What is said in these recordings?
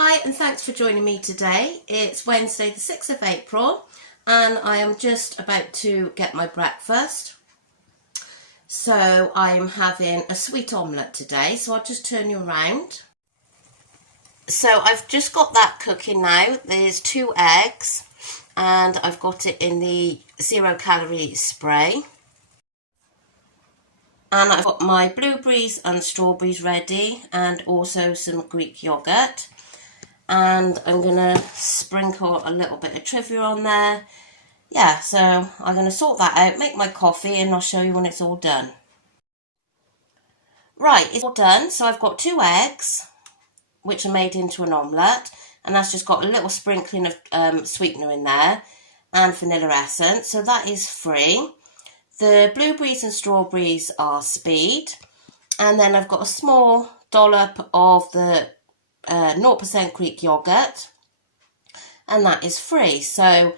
Hi and thanks for joining me today. It's Wednesday the 6th of April and I am just about to get my breakfast. So I'm having a sweet omelette today, so I'll just turn you around. So I've just got that cooking now. There's 2 eggs and I've got it in the 0-calorie spray. And I've got my blueberries and strawberries ready and also some Greek yogurt. And I'm going to sprinkle a little bit of trivia on there. Yeah, so I'm going to sort that out, make my coffee, and I'll show you when it's all done. Right, it's all done. So I've got 2 eggs, which are made into an omelette, and that's just got a little sprinkling of sweetener in there and vanilla essence, so that is free. The blueberries and strawberries are speed, and then I've got a small dollop of the 0% Greek yogurt, and that is free. So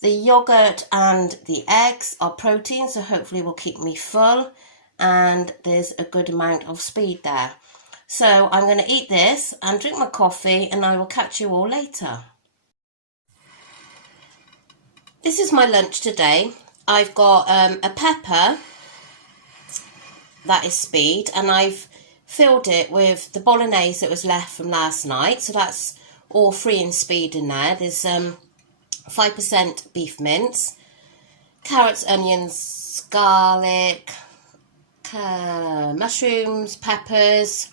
the yogurt and the eggs are protein, so hopefully will keep me full, and there's a good amount of speed there. So I'm going to eat this and drink my coffee, and I will catch you all later. This is my lunch today. I've got a pepper, that is speed, and I've filled it with the bolognese that was left from last night, so that's all free and speed in there. There's 5% beef mince, carrots, onions, garlic, mushrooms, peppers.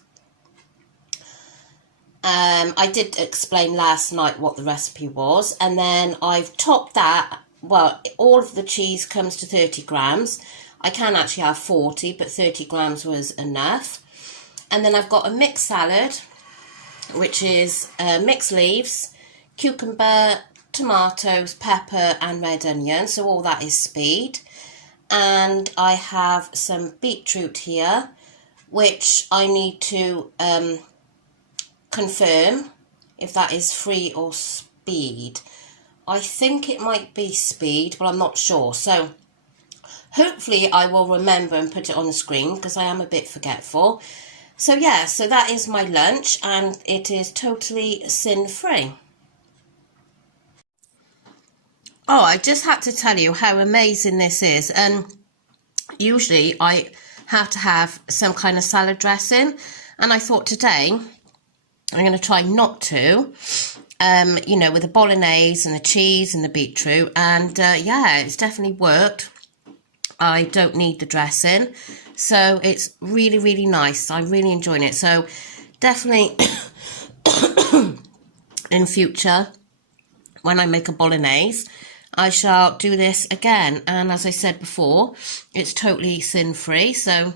I did explain last night what the recipe was, and then I've topped that. Well, all of the cheese comes to 30 grams. I can actually have 40, but 30 grams was enough. And then I've got a mixed salad, which is mixed leaves, cucumber, tomatoes, pepper and red onion. So all that is speed. And I have some beetroot here, which I need to confirm if that is free or speed. I think it might be speed, but I'm not sure. So hopefully I will remember and put it on the screen, because I am a bit forgetful. So yeah, so that is my lunch, and it is totally sin-free. Oh, I just had to tell you how amazing this is. And usually I have to have some kind of salad dressing, and I thought today I'm going to try not to, you know, with the bolognese and the cheese and the beetroot. And yeah, it's definitely worked. I don't need the dressing, so it's really, really nice. I'm really enjoying it. So definitely in future, when I make a bolognese, I shall do this again. And as I said before, it's totally sin-free, so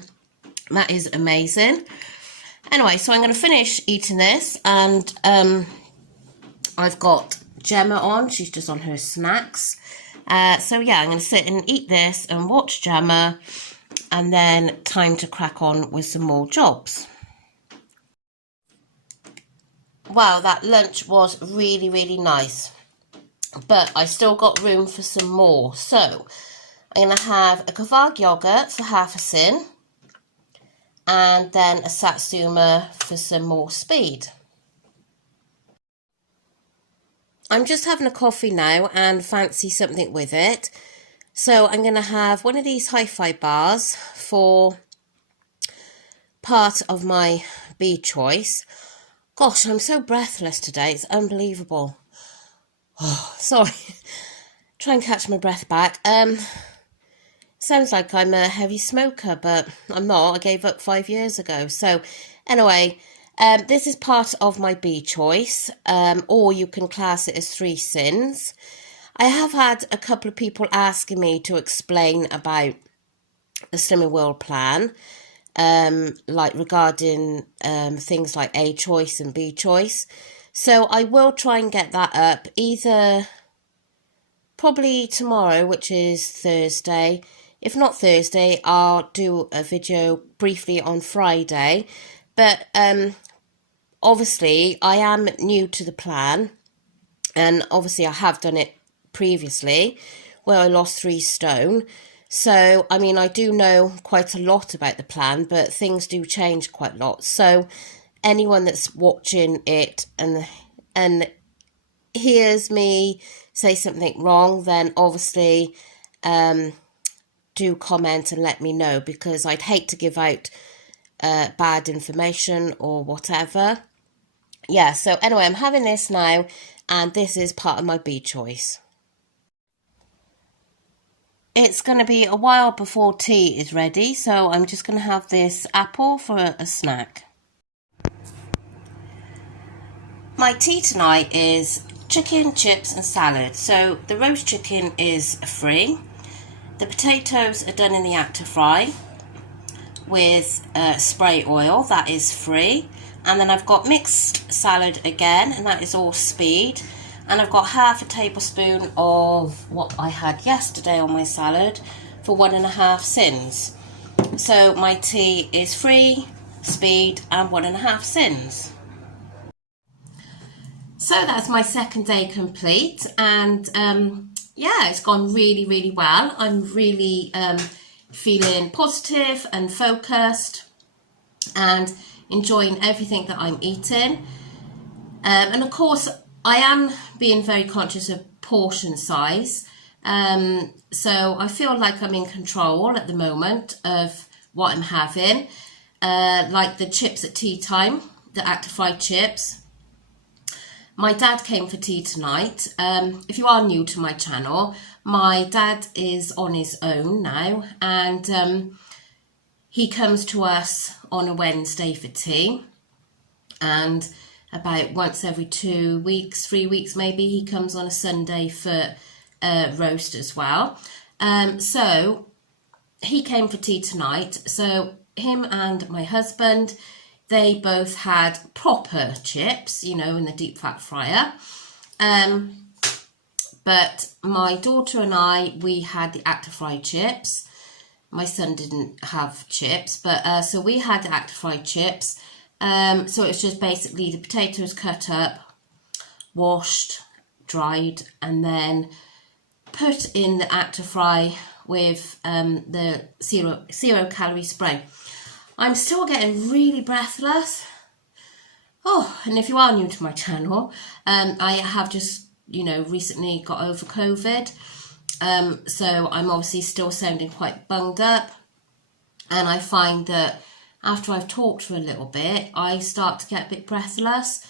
that is amazing. Anyway, so I'm going to finish eating this, and I've got Gemma on. She's just on her snacks. So yeah, I'm going to sit and eat this and watch Gemma, and then time to crack on with some more jobs. Wow, that lunch was really, really nice, but I still got room for some more. So I'm going to have a Kvarg yogurt for half a sin, and then a Satsuma for some more speed. I'm just having a coffee now and fancy something with it. So I'm going to have one of these hi-fi bars for part of my bee choice. Gosh, I'm so breathless today. It's unbelievable. Oh, sorry. Try and catch my breath back. Sounds like I'm a heavy smoker, but I'm not. I gave up 5 years ago. So anyway, this is part of my bee choice, or you can class it as 3 sins. I have had a couple of people asking me to explain about the Slimming World plan, like regarding things like A choice and B choice. So I will try and get that up either probably tomorrow, which is Thursday. If not Thursday, I'll do a video briefly on Friday. But obviously I am new to the plan, and obviously I have done it previously where I lost 3 stone. So I mean, I do know quite a lot about the plan, but things do change quite a lot. So anyone that's watching it and hears me say something wrong, then obviously do comment and let me know, because I'd hate to give out bad information or whatever. Yeah, so anyway, I'm having this now, and this is part of my bee choice. It's going to be a while before tea is ready, so I'm just going to have this apple for a snack. My tea tonight is chicken, chips and salad. So the roast chicken is free. The potatoes are done in the Actifry with spray oil, that is free. And then I've got mixed salad again, and that is all speed. And I've got half a tablespoon of what I had yesterday on my salad for 1.5 sins. So my tea is free, speed and 1.5 sins. So that's my second day complete, and yeah, it's gone really, really well. I'm really feeling positive and focused and enjoying everything that I'm eating. And of course, I am being very conscious of portion size. So I feel like I'm in control at the moment of what I'm having. Like the chips at tea time, the Actifry chips. My dad came for tea tonight. If you are new to my channel, my dad is on his own now, and he comes to us on a Wednesday for tea, and about once every 2 weeks, 3 weeks maybe, he comes on a Sunday for roast as well. So he came for tea tonight. So him and my husband, they both had proper chips, you know, in the deep fat fryer. But my daughter and I, we had the Actifry chips. My son didn't have chips, but so we had the Actifry chips. So it's just basically the potatoes cut up, washed, dried, and then put in the Actifry with the zero calorie spray. I'm still getting really breathless. Oh, and if you are new to my channel, I have just, you know, recently got over COVID. So I'm obviously still sounding quite bunged up. And I find that after I've talked for a little bit, I start to get a bit breathless.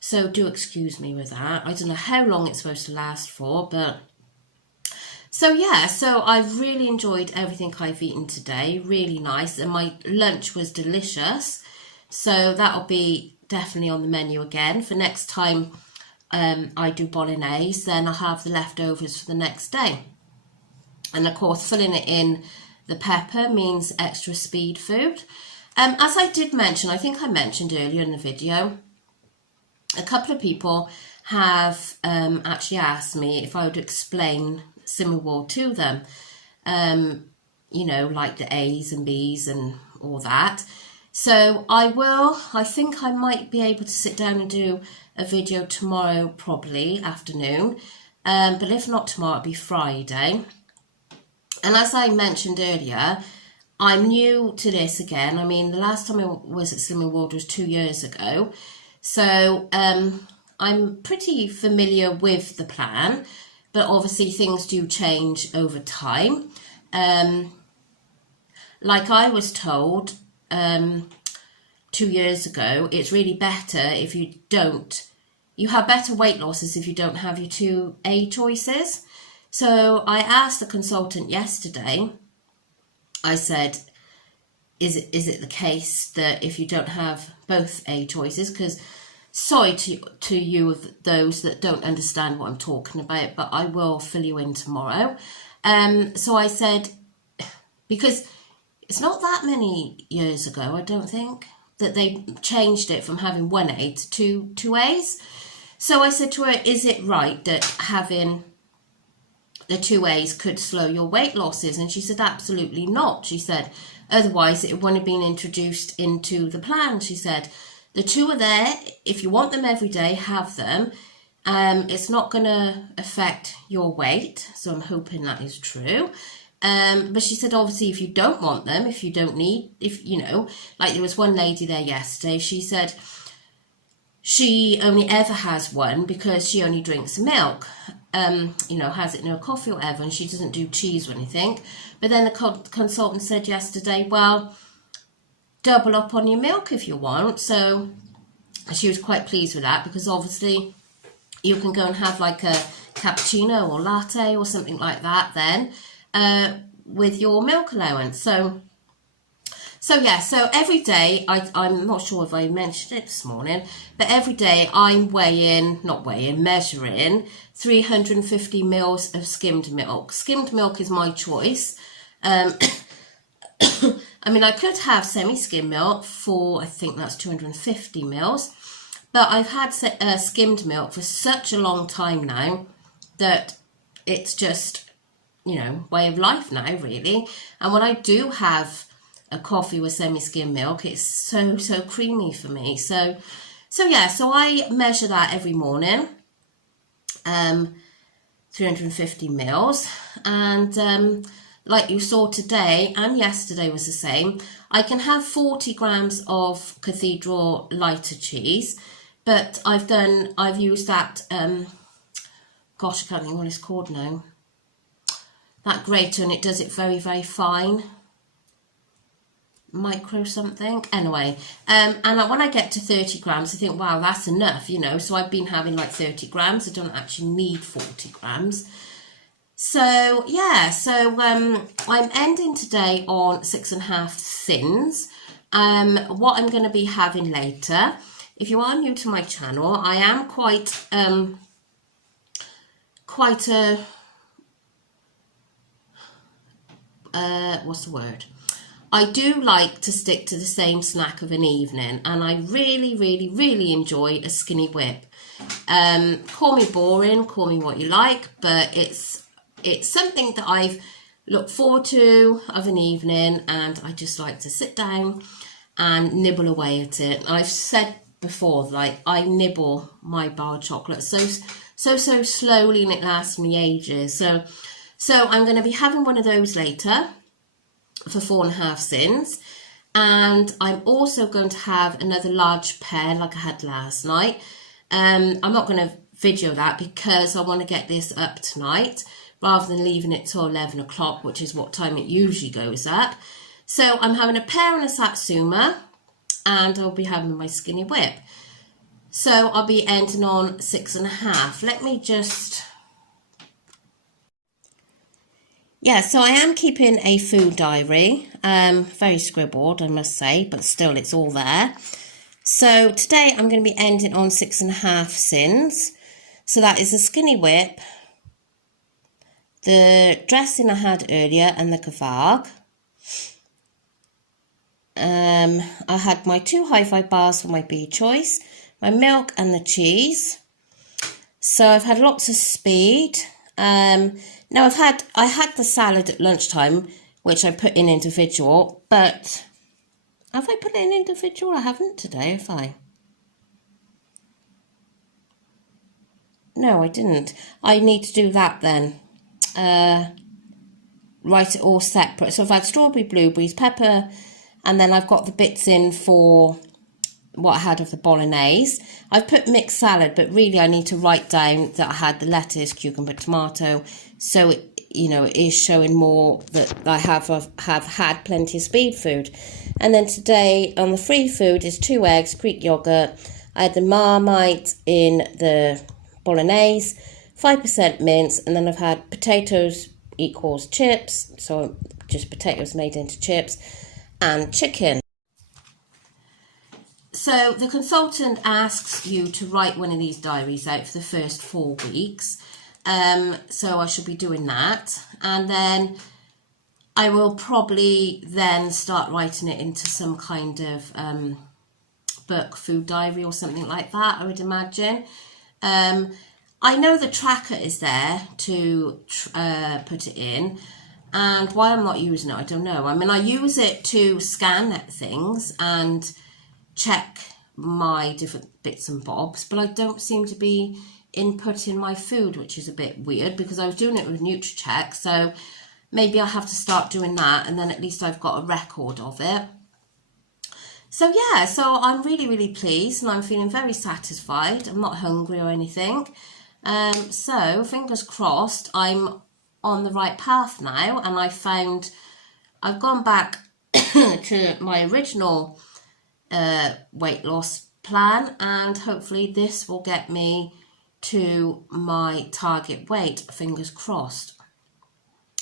So do excuse me with that. I don't know how long it's supposed to last for, but... So yeah, so I've really enjoyed everything I've eaten today. Really nice. And my lunch was delicious. So that'll be definitely on the menu again. For next time I do bolognese, then I'll have the leftovers for the next day. And of course, filling it in the pepper means extra speed food. As I did mention, I think I mentioned earlier in the video, a couple of people have actually asked me if I would explain Slimming World to them. You know, like the A's and B's and all that. So I will, I think I might be able to sit down and do a video tomorrow, probably afternoon. But if not tomorrow, it'll be Friday. And as I mentioned earlier, I'm new to this again. I mean, the last time I was at Slimming World was 2 years ago. So I'm pretty familiar with the plan, but obviously things do change over time. Like I was told 2 years ago, it's really better if you have better weight losses if you don't have your 2A choices. So I asked the consultant yesterday, I said, is it the case that if you don't have both A choices, because sorry to you of those that don't understand what I'm talking about, but I will fill you in tomorrow. So I said, because it's not that many years ago, I don't think, that they changed it from having 1A to 2As. So I said to her, is it right that having the 2As could slow your weight losses? And she said, absolutely not. She said, otherwise it wouldn't have been introduced into the plan. She said, the two are there. If you want them every day, have them. It's not going to affect your weight. So I'm hoping that is true. But she said, obviously, if you don't want them, if you don't need, if you know, like there was one lady there yesterday, she said, she only ever has one because she only drinks milk, you know, has it in her coffee or whatever, and she doesn't do cheese or anything. But then the consultant said yesterday, well, double up on your milk if you want. So she was quite pleased with that, because obviously you can go and have like a cappuccino or latte or something like that then with your milk allowance. So yeah, every day, I'm not sure if I mentioned it this morning, but every day I'm measuring 350 mils of skimmed milk. Skimmed milk is my choice. I mean, I could have semi-skimmed milk for, I think that's 250 mils, but I've had skimmed milk for such a long time now that it's just, you know, way of life now, really. And when I do have a coffee with semi-skimmed milk, it's so creamy for me. So I measure that every morning, 350 mils, and like you saw today and yesterday was the same. I can have 40 grams of Cathedral lighter cheese, but I've used that gosh, I can't think what it's called now, that grater, and it does it very fine. Micro something, anyway, and when I get to 30 grams I think, wow, that's enough, you know. So I've been having like 30 grams. I don't actually need 40 grams. So yeah, I'm ending today on 6.5 thins. What I'm going to be having later, if you are new to my channel, I am quite a what's the word? I do like to stick to the same snack of an evening, and I really enjoy a skinny whip. Call me boring, call me what you like, but it's something that I've looked forward to of an evening, and I just like to sit down and nibble away at it. I've said before, like, I nibble my bar of chocolate so slowly, and it lasts me ages. So I'm going to be having one of those later for 4.5 thins, and I'm also going to have another large pear like I had last night. I'm not going to video that because I want to get this up tonight rather than leaving it till 11 o'clock, which is what time it usually goes up. So I'm having a pear and a satsuma, and I'll be having my skinny whip. So I'll be ending on 6.5. Let me just... Yeah, so I am keeping a food diary, very scribbled, I must say, but still it's all there. So today I'm going to be ending on 6.5 thins. So that is the skinny whip, the dressing I had earlier, and the kvarg. I had my 2 hi-fi bars for my Be Choice, my milk and the cheese. So I've had lots of speed. Now I had the salad at lunchtime, which I put in individual, but have I put it in individual? I haven't today, have I? No, I didn't. I need to do that then. Write it all separate. So I've had strawberry, blueberries, pepper, and then I've got the bits in for what I had of the bolognese. I've put mixed salad, but really I need to write down that I had the lettuce, cucumber, tomato, so it, you know, it is showing more that I have had plenty of speed food. And then today on the free food is 2 eggs, Greek yogurt. I had the Marmite in the bolognese, 5% mince, and then I've had potatoes equals chips, so just potatoes made into chips, and chicken. So the consultant asks you to write one of these diaries out for the first 4 weeks. So I should be doing that. And then I will probably then start writing it into some kind of book, food diary or something like that, I would imagine. I know the tracker is there to put it in. And why I'm not using it, I don't know. I mean, I use it to scan at things and check my different bits and bobs, but I don't seem to be inputting my food, which is a bit weird because I was doing it with NutriCheck, so maybe I'll have to start doing that, and then at least I've got a record of it. So yeah, so I'm really, really pleased and I'm feeling very satisfied. I'm not hungry or anything. So fingers crossed I'm on the right path now, and I've gone back to my original weight loss plan, and hopefully this will get me to my target weight, fingers crossed.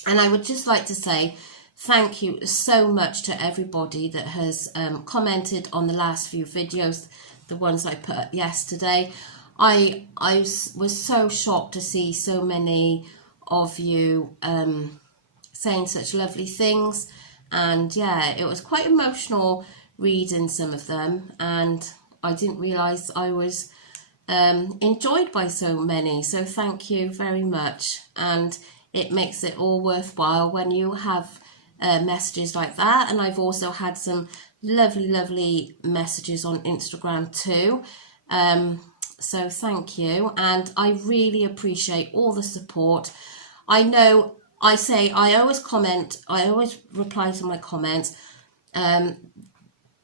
And I would just like to say thank you so much to everybody that has commented on the last few videos, the ones I put up yesterday. I was so shocked to see so many of you saying such lovely things, and yeah, it was quite emotional reading some of them, and I didn't realise I was enjoyed by so many, so thank you very much. And it makes it all worthwhile when you have messages like that. And I've also had some lovely messages on Instagram too, so thank you, and I really appreciate all the support. I know I always comment, I always reply to my comments. The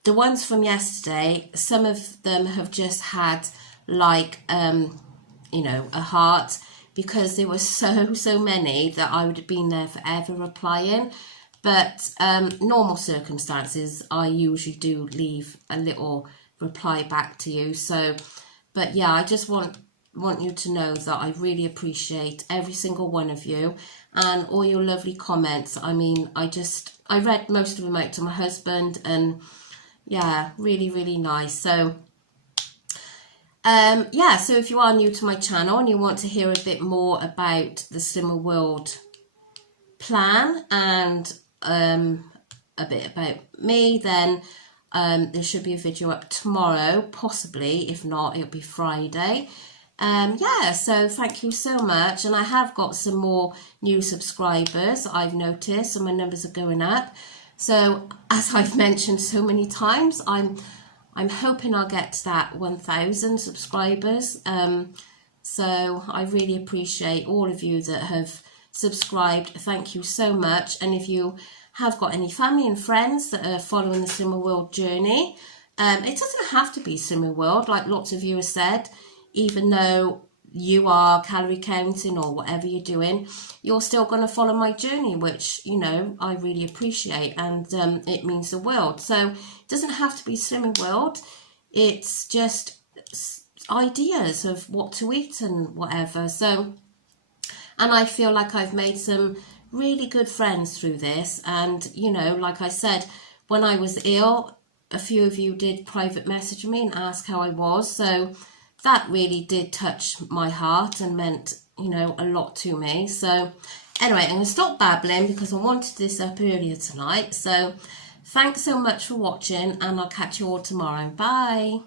ones from yesterday, some of them have just had like you know, a heart, because there were so many that I would have been there forever replying. But normal circumstances, I usually do leave a little reply back to you. So, but yeah, I just want you to know that I really appreciate every single one of you and all your lovely comments. I mean, I read most of them out to my husband, and yeah, really nice. So yeah, so if you are new to my channel and you want to hear a bit more about the Slimmer World plan and a bit about me, then there should be a video up tomorrow, possibly. If not, it'll be Friday. Yeah, so thank you so much. And I have got some more new subscribers, I've noticed, and my numbers are going up. So as I've mentioned so many times, I'm hoping I'll get to that 1,000 subscribers. So I really appreciate all of you that have subscribed. Thank you so much. And if you have got any family and friends that are following the Slimmer World journey, it doesn't have to be Slimmer World, like lots of you have said. Even though you are calorie counting or whatever you're doing, you're still going to follow my journey, which, you know, I really appreciate, and it means the world. So it doesn't have to be Slimming World, it's just ideas of what to eat and whatever. So, and I feel like I've made some really good friends through this. And, you know, like I said, when I was ill, a few of you did private message me and ask how I was. So that really did touch my heart and meant, you know, a lot to me. So anyway, I'm going to stop babbling because I wanted this up earlier tonight. So thanks so much for watching, and I'll catch you all tomorrow. Bye.